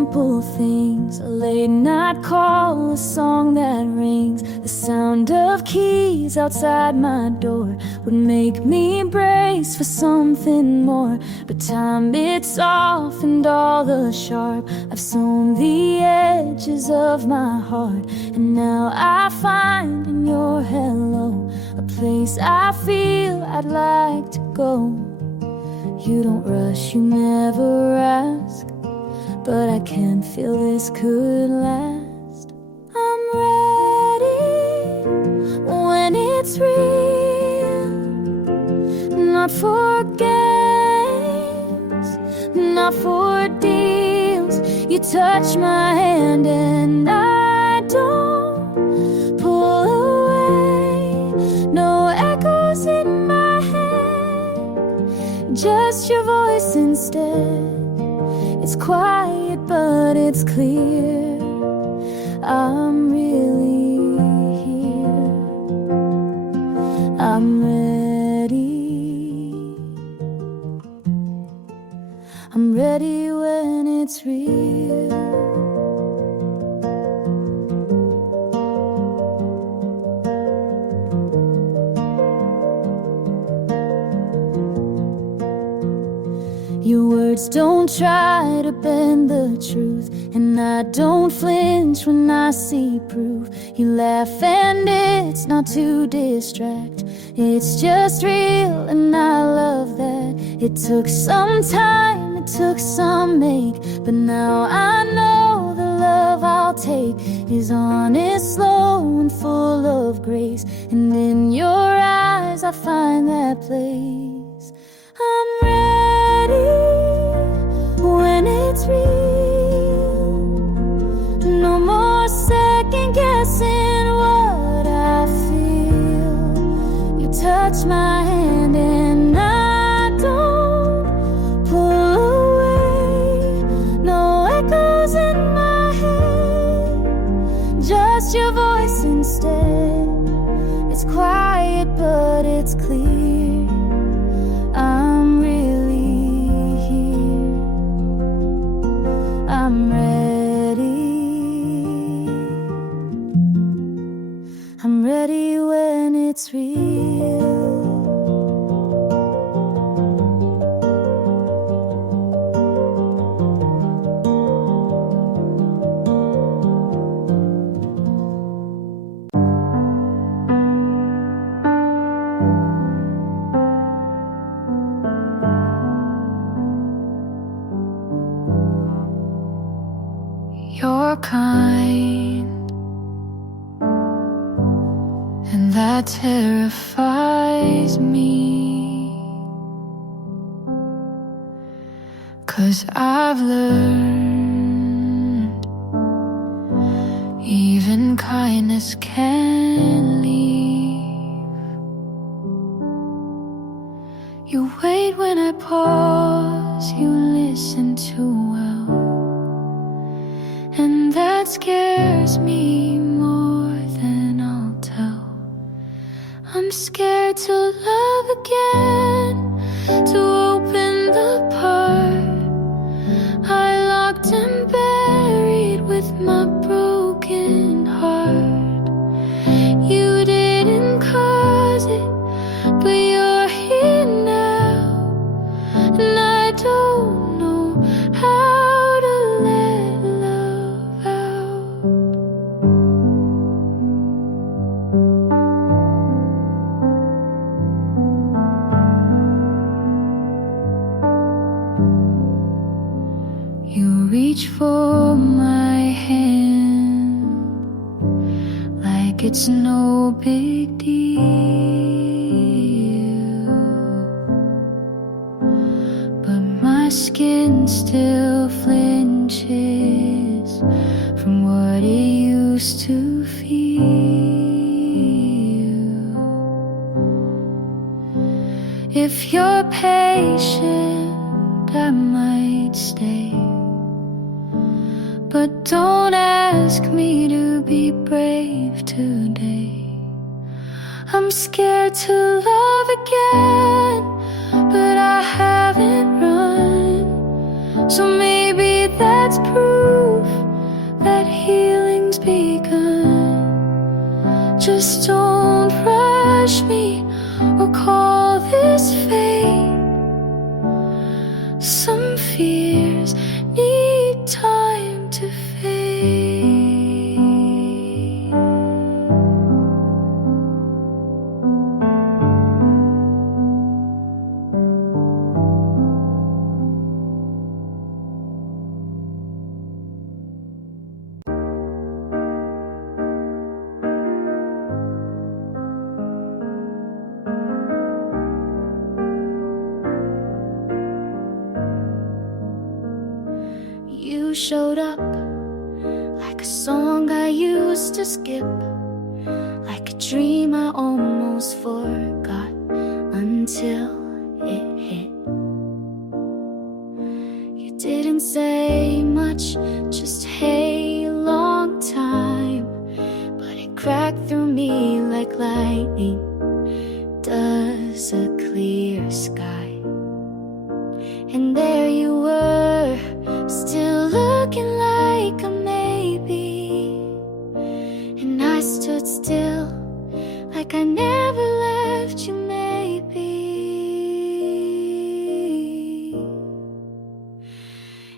simple things, a late night call, a song that rings. The sound of keys outside my door would make me brace for something more. But time, it softened all the sharp. I've sewn the edges of my heart, and now I find in your hello a place I feel I'd like to go. You don't rush, you never ask, but I can feel this could last. I'm ready when it's real, not for games, not for deals. You touch my hand and I don't pull away. No echoes in my head, just your voice instead. It's quiet but it's clear, I'm really here. I'm ready. I'm ready when it's real. Your words don't try to bend the truth, and I don't flinch when I see proof. You laugh and it's not to distract, it's just real and I love that. It took some time, it took some make, but now I know the love I'll take is honest, slow and full of grace. And in your eyes I find that place. I'm ready when it's real, no more second guessing what I feel. You touch my hand and I don't pull away. No echoes in my head, just your voice instead. It's quiet but it's clear, I'm really here. I'm ready. I'm ready when it's real. You're kind, and that terrifies me, 'cause I've learned even kindness can leave. You wait when I pause, you listen too well, and that scares me more than I'll tell. I'm scared to love again, to open the part I locked and buried with my broken heart. You didn't cause it, but you're here now, and I don't know how to let love out. You reach for my hand like it's no big deal, but my skin still flinches from what it used to feel. If you're patient, I might stay, but don't ask me to be brave today. I'm scared to love again, but I haven't run, so maybe that's proof begun. Just don't rush me or call this fate. Some fears need time to fade. You showed up like a song I used to skip, like a dream I almost forgot until it hit. You didn't say much, just hey, long time, but it cracked through me like lightning does a clear sky. And there you were, still looking like a maybe. And I stood still, like I never left you, maybe.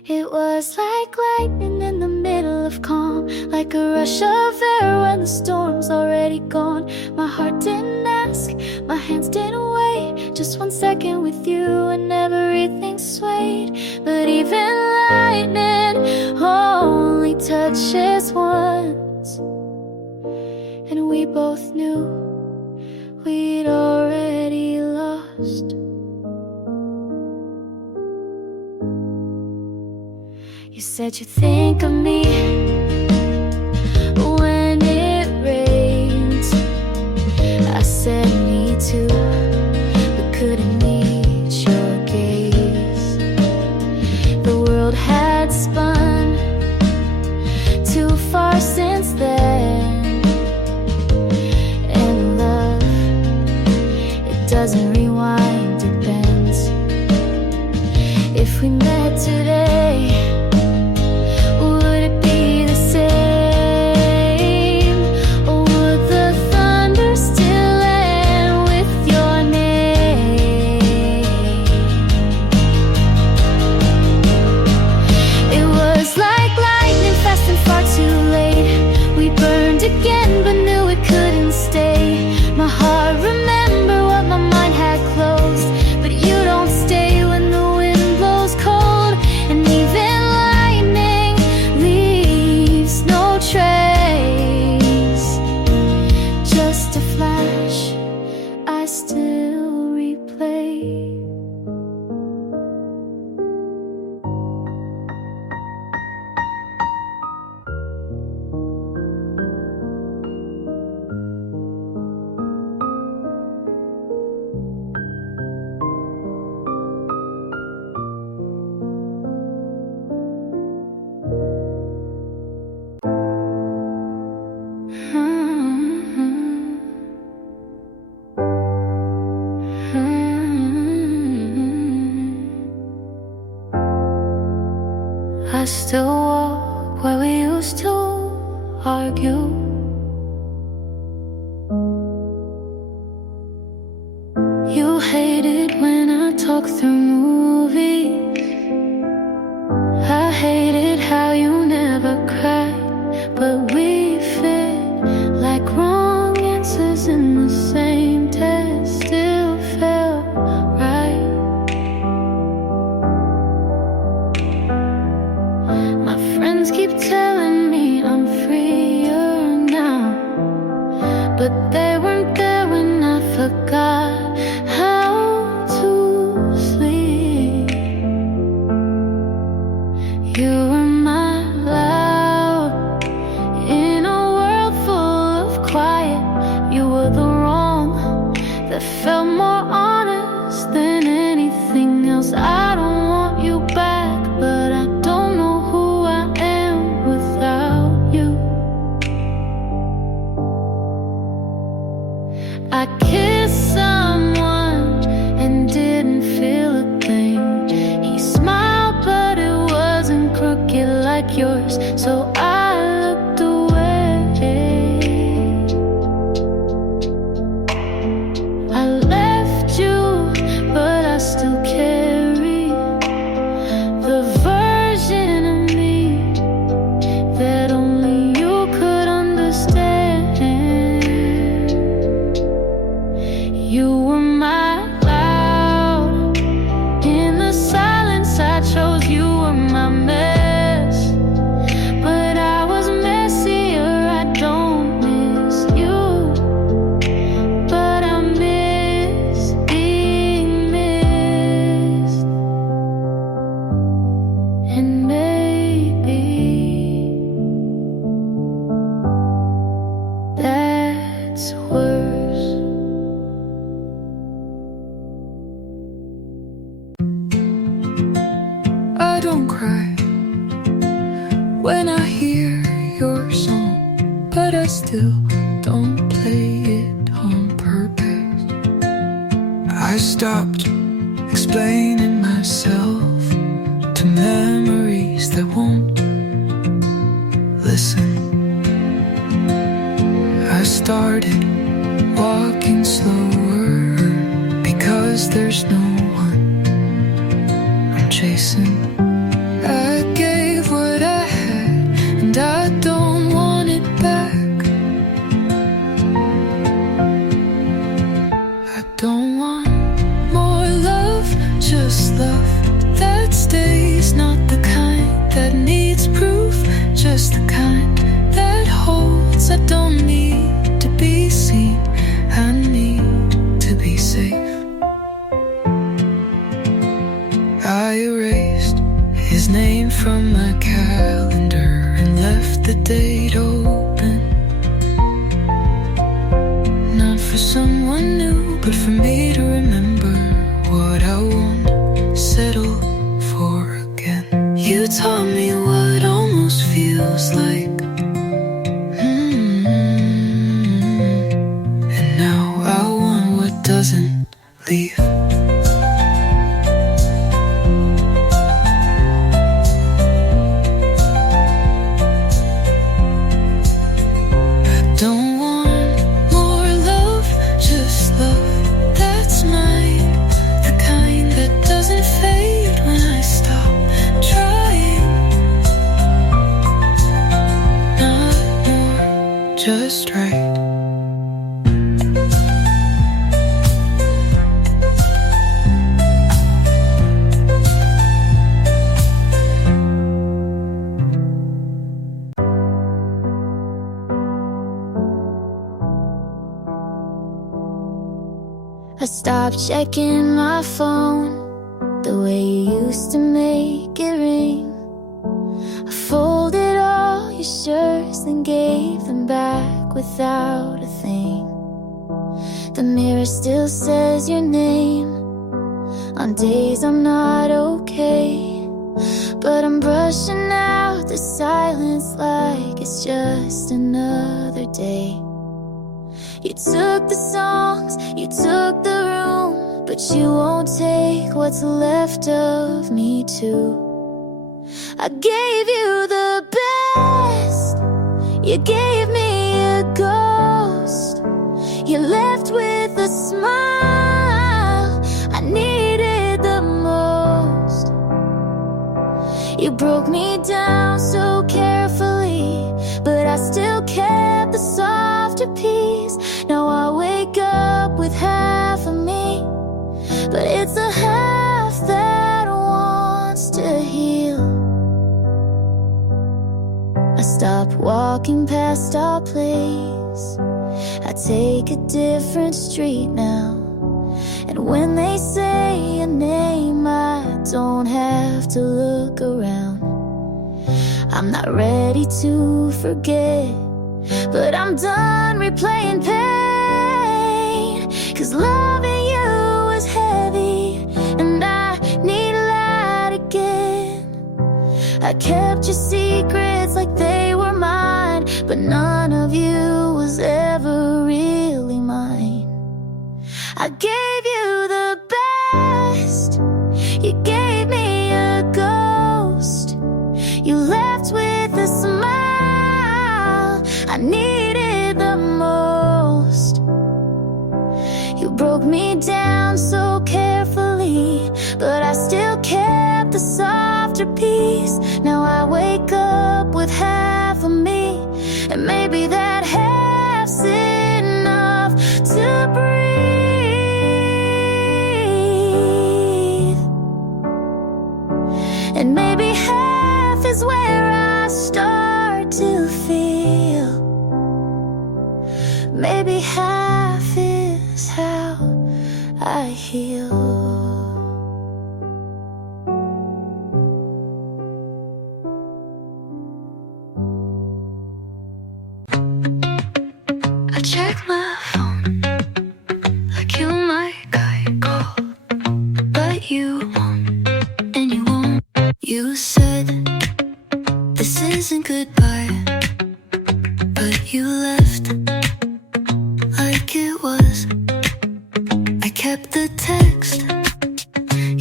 It was like lightning in the middle of calm, like a rush of air when the storm's already gone. My heart didn't ask, my hands didn't wait, just 1 second with you and everything swayed. But even lightning only touches once, and we both knew we'd already lost. You said you think of me when it rains. I said me too, but couldn't meet your gaze. The world had spun too far since then, and love, it doesn't rewind, it bends. If we met today, would it be the same? Or would the thunder still end with your name? It was like lightning, fast and far too late. We burned again, but knew it couldn't stay. My heart remembered what my mind had closed, but you don't stay when the wind blows cold. And even lightning leaves no trace, just a flash I still replay. I still walk where we used to argue. You hate it when I talk through movies. I hated how you never cried, but we fit like wrong answers in the same test. Still felt right. My friends keep telling me I'm freer now, but they weren't there when I forgot how to sleep. You were my loud in a world full of quiet. You were the wrong that felt more honest than anything else. I don't want you back, but I don't know who I am without you. I kissed someone and didn't feel a thing. He smiled, but it wasn't crooked like yours, so I looked away. when I hear your song, but I still don't play it on purpose. I stopped explaining myself to memories that won't listen. I started walking slower because there's no one I'm chasing. I gave what I had and I don't want it back. I don't want more love, just love that stays, not the kind that needs proof, just the kind that holds. I don't need to be seen, I need to be safe. I erased his name from my calendar and left the date open, not for someone new, but for me to remember what I won't settle for again. You taught me what almost feels like, and now I want what doesn't leave. Don't want more love, just love that's mine, the kind that doesn't fade when I stop trying. Not more, just right. I stopped checking my phone the way you used to make it ring. I folded all your shirts and gave them back without a thing. The mirror still says your name on days I'm not okay, but I'm brushing out the silence like it's just another day. You took the songs, you took the room, but you won't take what's left of me too. I gave you the best, you gave me a ghost. You left with a smile I needed the most. You broke me down so carefully, but I still kept the softer piece. Now I wake up with half of me, but it's a half that wants to heal. I stop walking past our place, I take a different street now. And when they say a name, I don't have to look around. I'm not ready to forget, but I'm done replaying pain, 'cause loving you is heavy and I need light again. I kept your secrets like they were mine, but none of you was ever really mine. I gave you the best, you gave me a ghost. You left with a smile I needed the most. You broke me down so carefully, but I still kept the softer piece. Now I wake up with half of me, and maybe that half's enough to breathe. And maybe half is where I start to feel. Maybe half is how I heal. This isn't goodbye, but you left like it was. I kept the text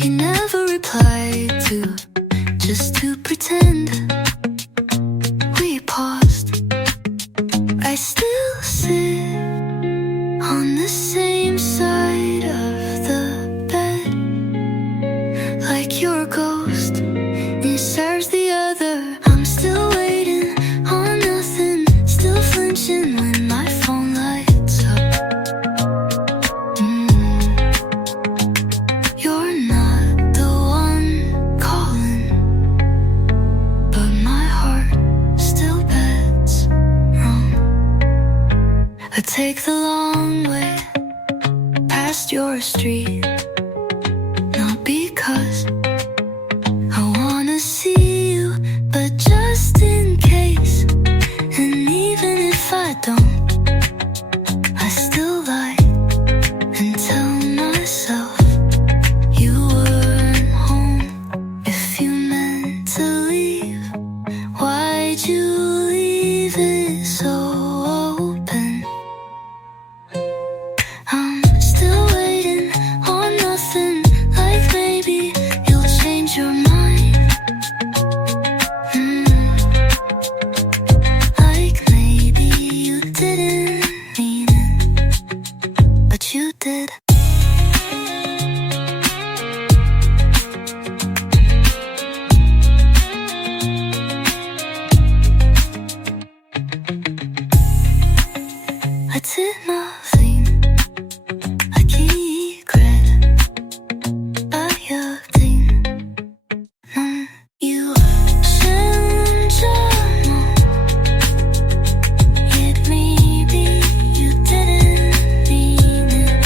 you never replied to, just to pretend we paused. I still sit on the same side of the bed, like your ghost serves the other. I'm still waiting on nothing, still flinching when my phone lights up. You're not the one calling, but my heart still bets wrong. I take the long way past your street, not because I wanna see you, but just in case. And even if I don't, I still lie and tell myself you weren't home. If you meant to leave, why'd you leave it so open? I'm still waiting on nothing, like maybe you'll change your mind. Like maybe you didn't mean it, but you did. I did nothing, I keep credit. I think you change your mind. It maybe you didn't mean it,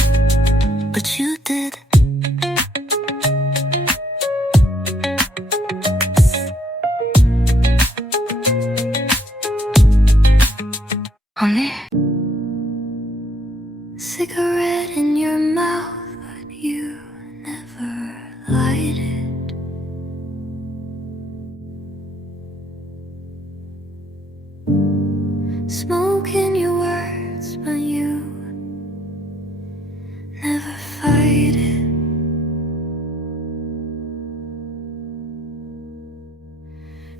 but you did. Only cigarette in your mouth, but you never light it. Smoke in your words, but you never fight it.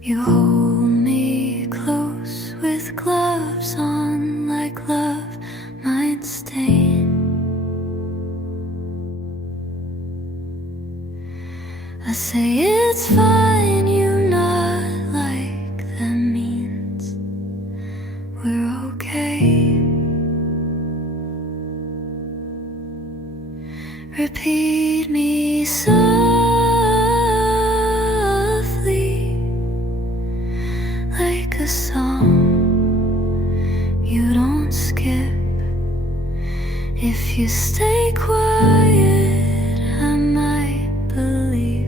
You hold me close with gloves on, like love might stain. I say it's fine, you nod like that means we're okay. Repeat me softly, like a song you don't skip. If you stay quiet, I might believe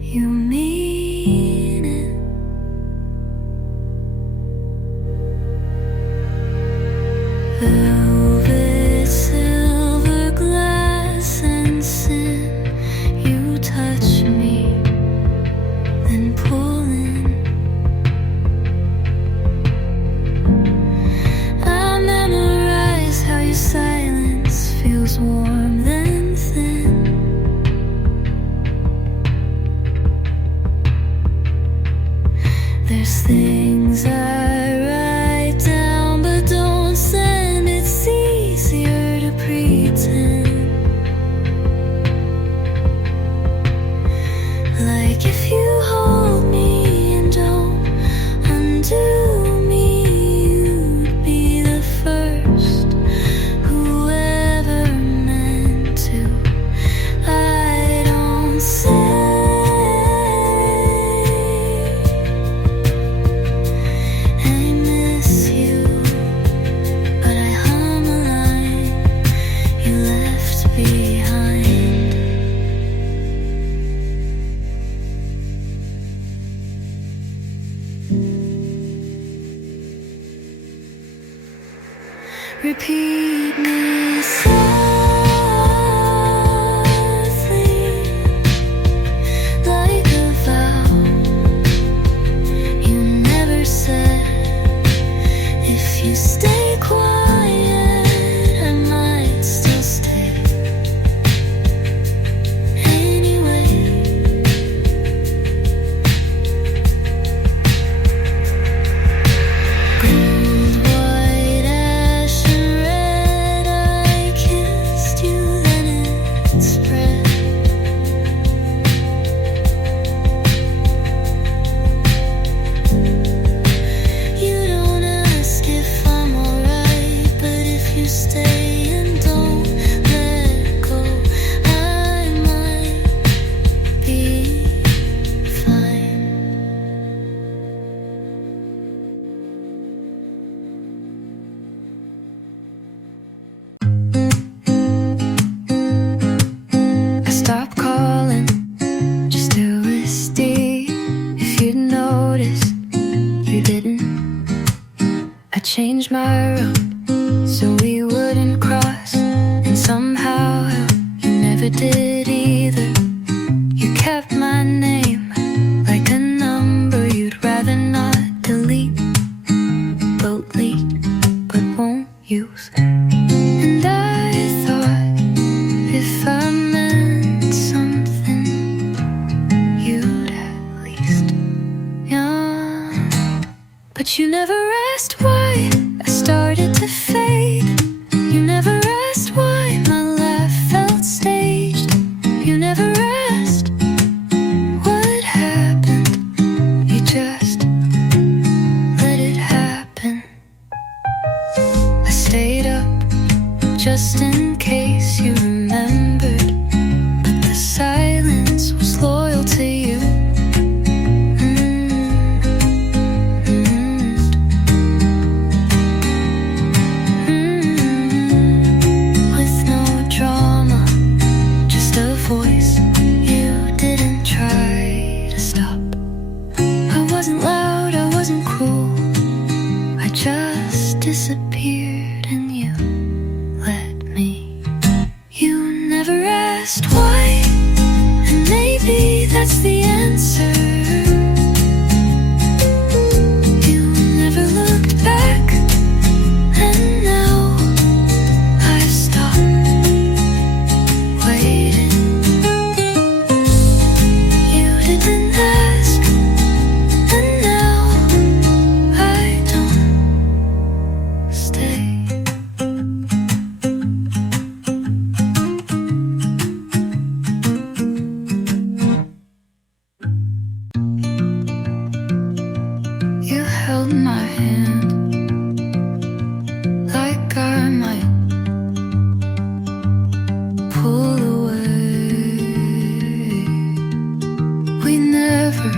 you mean it. Velvet, silver glass and sin, you touch me, then pull in. I memorize how your silence feels warm then thin. There's things I write down but don't send. It's easier to pretend. Like if you hold me and don't undo me, you'd be the first whoever meant to. I don't say I miss you, but I hum a line you left behind. Repeat me softly, like a vow changed my road so we wouldn't cross, and somehow you never did either. You kept my name like a number you'd rather not delete, but lead, but won't use. And I thought if I meant something, you'd at least, yeah. But you never asked why I started to fade. You never asked why my laugh felt staged. You never asked what happened. You just let it happen. I stayed up just in case you remembered, but the silence was loyal to you. Disappeared and you let me. You never asked why, and maybe that's the answer. You never looked back, and now I've stopped waiting. You didn't ask, and now I don't stay. You held my hand like I might pull away. We never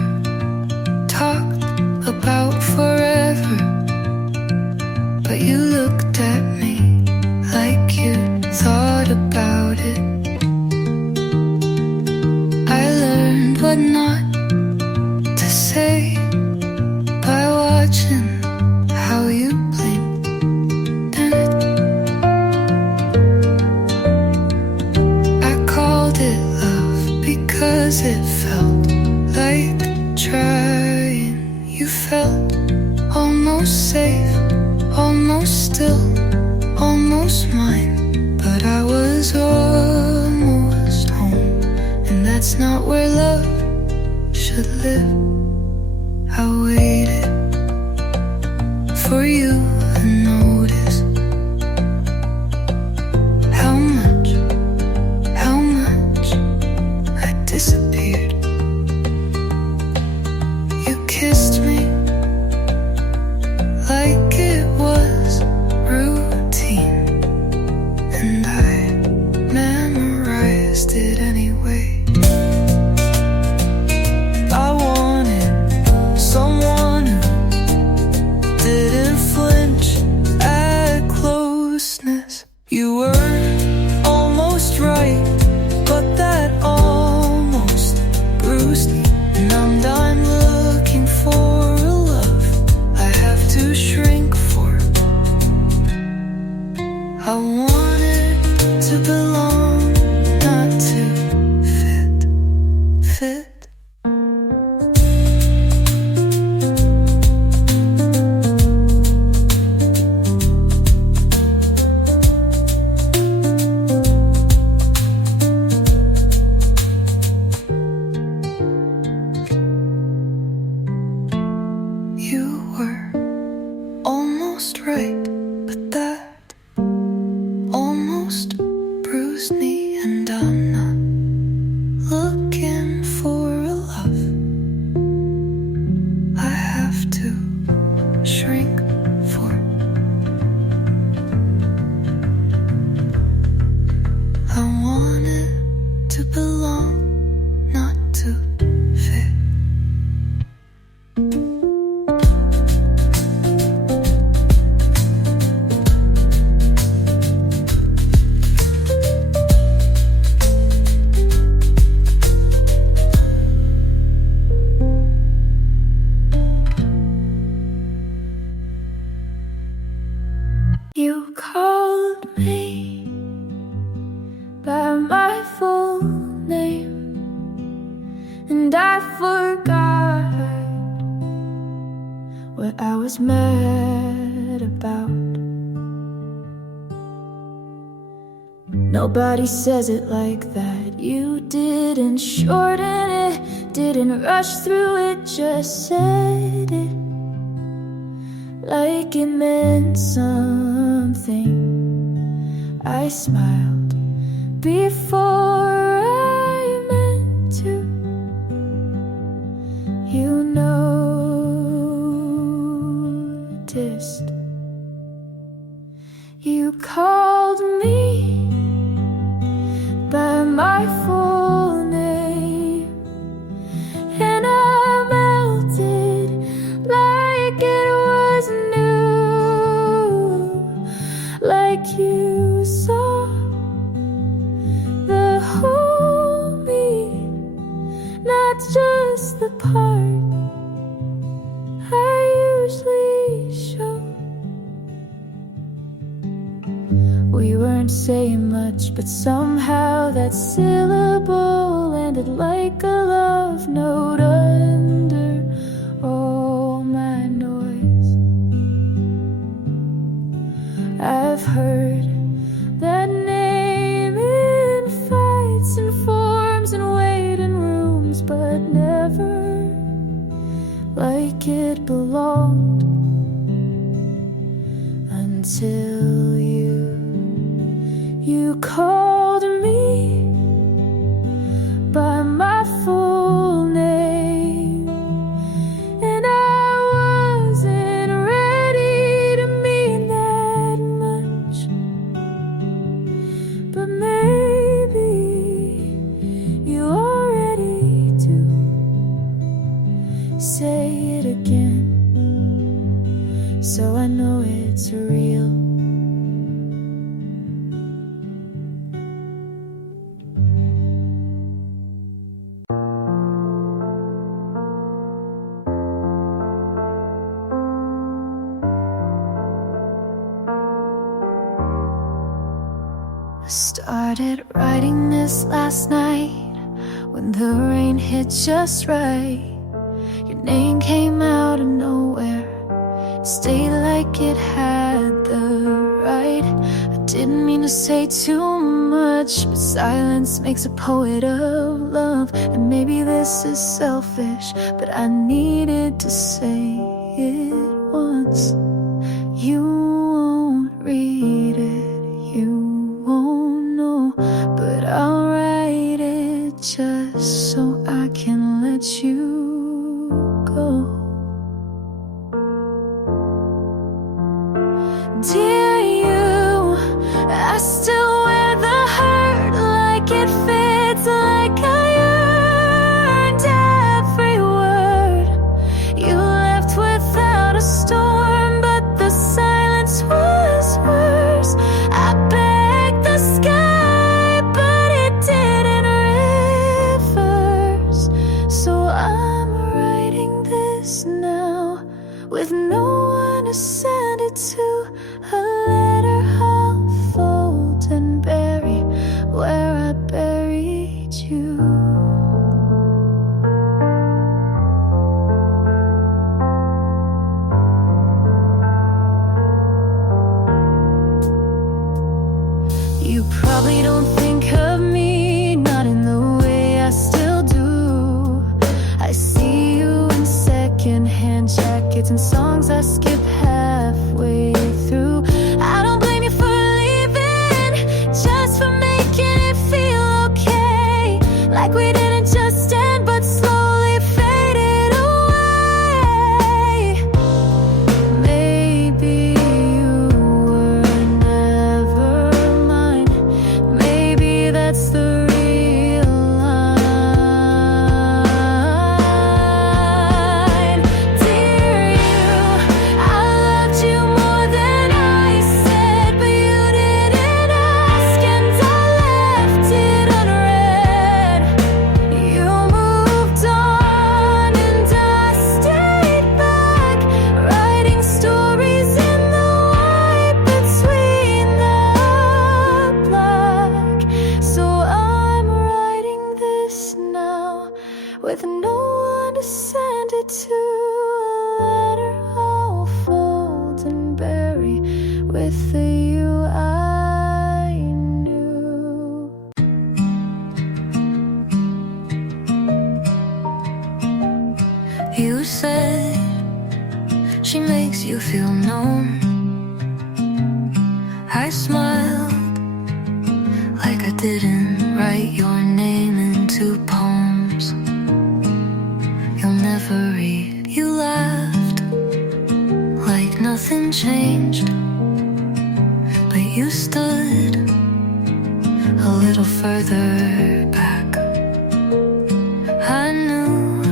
talked about forever, but you looked at me like you thought about it. I learned what not to say by watching how you blinked, and I called it love because it felt like trying. You felt almost safe, almost still, almost mine, but I was almost home, and that's not where love should live. I waited for you to notice how much I disappeared. You kissed me like it was routine, and I memorized it anyway. I wanted someone who didn't flinch at closeness. You were almost right, but that almost bruised me, and I'm done looking for a love I have to shrink for. I wanted to belong, not to fit. You were almost right, but that almost bruised me, and I'm not looking for a love I have to shrink for. I wanted to belong, not to fit. You called me by my full name, and I forgot what I was mad about. Nobody says it like that. You didn't shorten it, didn't rush through it, just said it like it meant something. I smiled before I meant to. You noticed. You called me by my full name, and I melted like it was new, like you saw the whole me, not just the part I usually show. We weren't saying much, but somehow that syllable landed like a love note under all my noise. I've heard that name in fights and forms and waiting rooms, but never like it belonged until you called me by my full name, and I wasn't ready to mean that much, but maybe you are ready to say it again, so I know it's real. Started writing this last night when the rain hit just right. Your name came out of nowhere, stayed like it had the right. I didn't mean to say too much, but silence makes a poet of love. And maybe this is selfish, but I needed to say it once. You won't read it, you won't know, but I'll write it just so I can let you go. Dear you, I still wear the hurt like it fits, like I earned every word. You left without a storm, but the silence was worse. I begged the sky, but it didn't reverse. So I'm writing this now with no one to send it to. A letter I'll fold and bury where I buried you. You probably don't think of me, not in the way I still do. I see you in second-hand jackets and songs I skip halfway through. I don't blame you for leaving, just for making it feel okay, like we didn't just end but slowly faded away. Maybe you were never mine, maybe that's the real line. Dear you, I loved with the you I knew. You said she makes you feel known. I smiled like I didn't write your name into poems you'll never read. You laughed like nothing changed, but you stood a little further back. I knew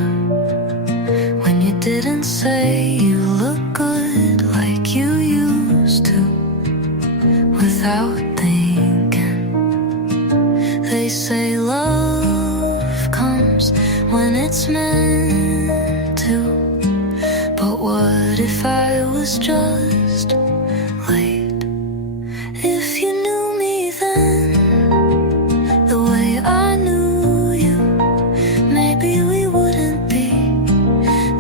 when you didn't say you look good like you used to, without thinking. They say love comes when it's meant to, but what if I was just late? If you knew me then, the way I knew you, maybe we wouldn't be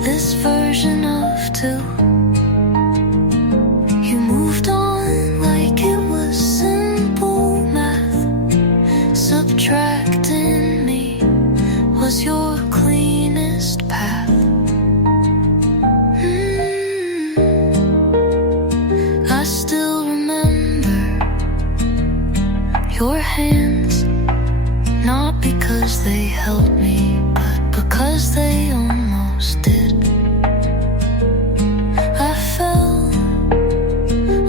this version of two. You moved on like it was simple math. Subtracting me was your cleanest path. I still remember your hands, not because they held me, but because they almost did. I fell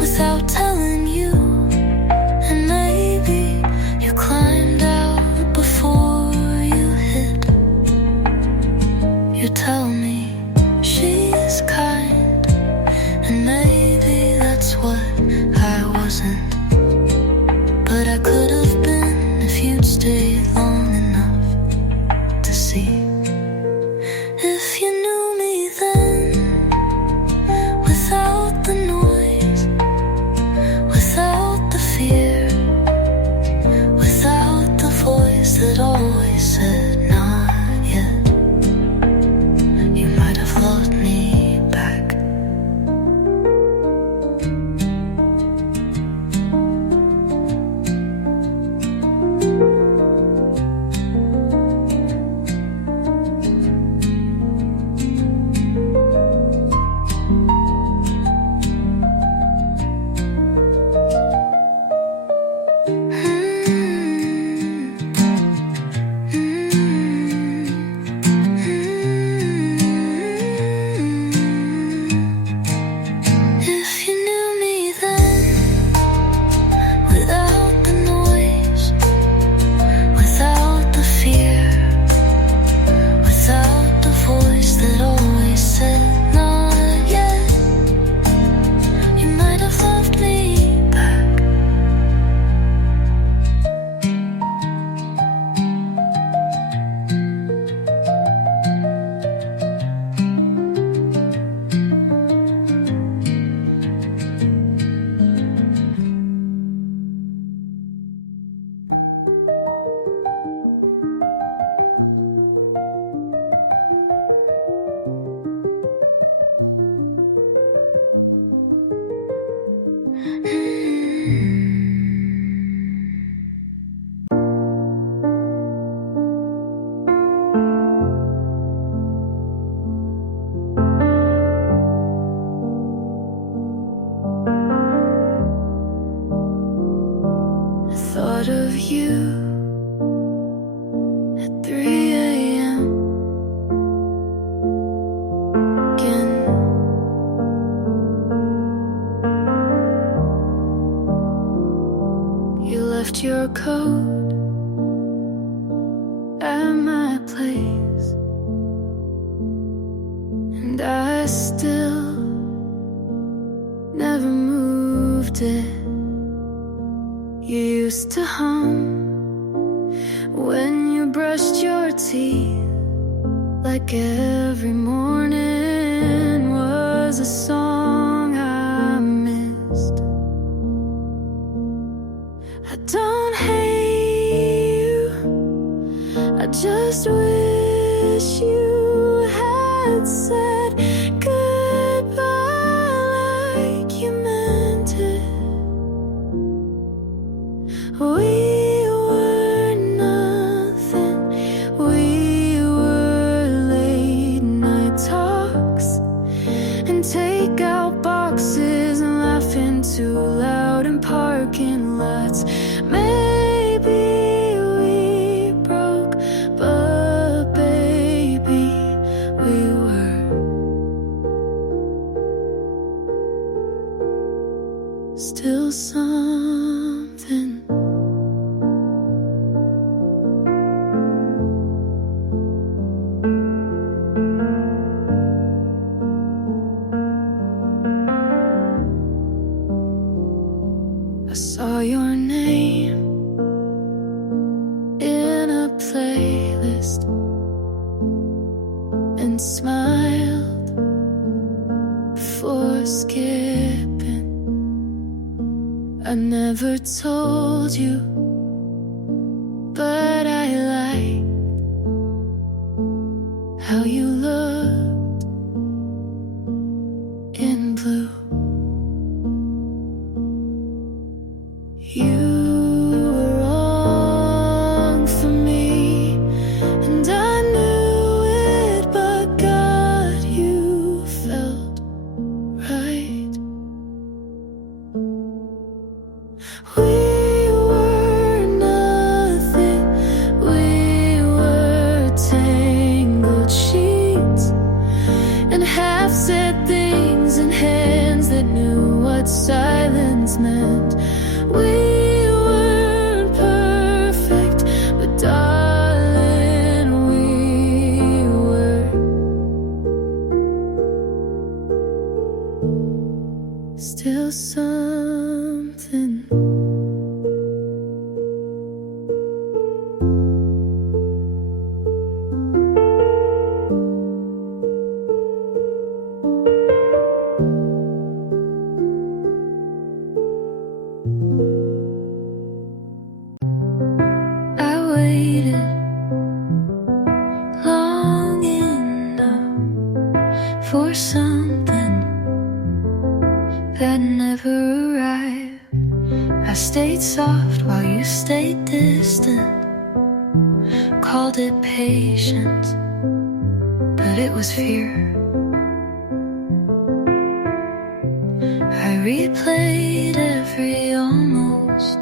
without telling you, and maybe you climbed out before you hid. You tell me she's kind, and maybe that's what I wasn't, but I could have been if you'd stayed long enough to see. If you knew me then, without the noise, without the fear, without the voice that always said not yet, you might have loved me back. If you knew me then, without the noise, without the fear, without the voice that always said not yet, you might have loved me back. I thought of you at 3 a.m. again. You left your coat at my place, and I still never moved it. You used to hum when you brushed your teeth, like every morning was a song I missed. I don't hate you, I just wish you had said goodbye like you meant it. take out boxes and laughing too loud in parking lots. Maybe we broke, but baby, we were still something. I saw your name in a playlist and smiled before skipping. I never told you, but I like how you looked in blue. You were wrong for me, and I knew it, but God, you felt right. We were nothing, we were tangled sheets and half-said things in hands that knew what silence meant. We weren't perfect, but darling, we were still something. Waited long enough for something that never arrived. I stayed soft while you stayed distant. Called it patience, but it was fear. I replayed every almost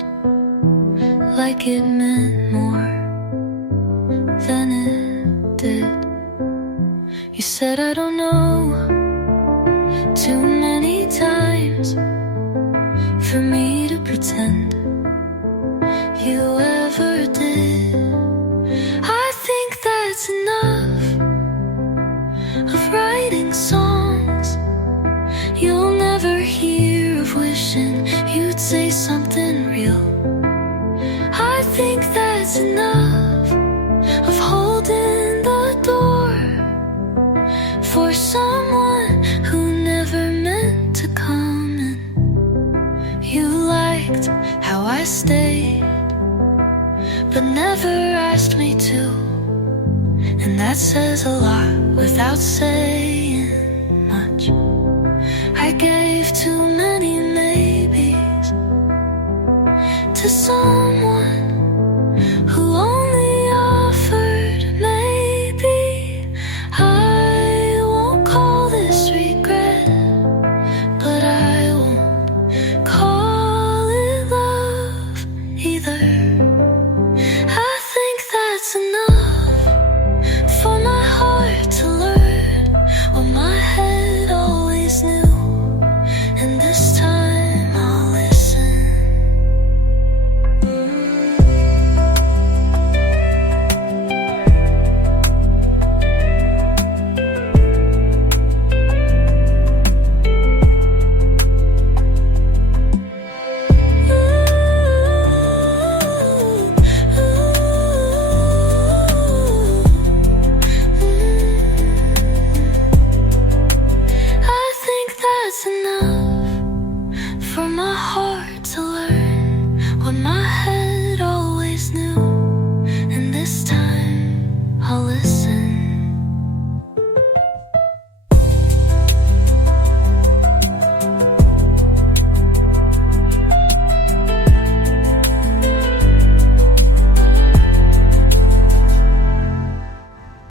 like it meant more than it did. You said I don't know too many times for me to pretend you ever did. I think that's enough of writing songs you'll never hear, of wishing you'd say something real. I think that's enough of holding the door for someone who never meant to come in. You liked how I stayed, but never asked me to, and that says a lot without saying much. I gave too many maybes to some